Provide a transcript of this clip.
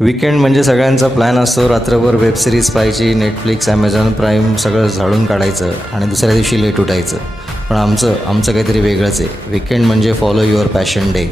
Weekend म्हणजे सगळ्यांचा plan असतो, रात्रभर वेबसिरीज पाहायची, नेटफ्लिक्स, ॲमेझॉन प्राईम सगळं झाडून काढायचं आणि दुसऱ्या दिवशी लेट उठायचं. पण आमचं काहीतरी वेगळंच आहे. वीकेंड म्हणजे फॉलो युअर पॅशन डे.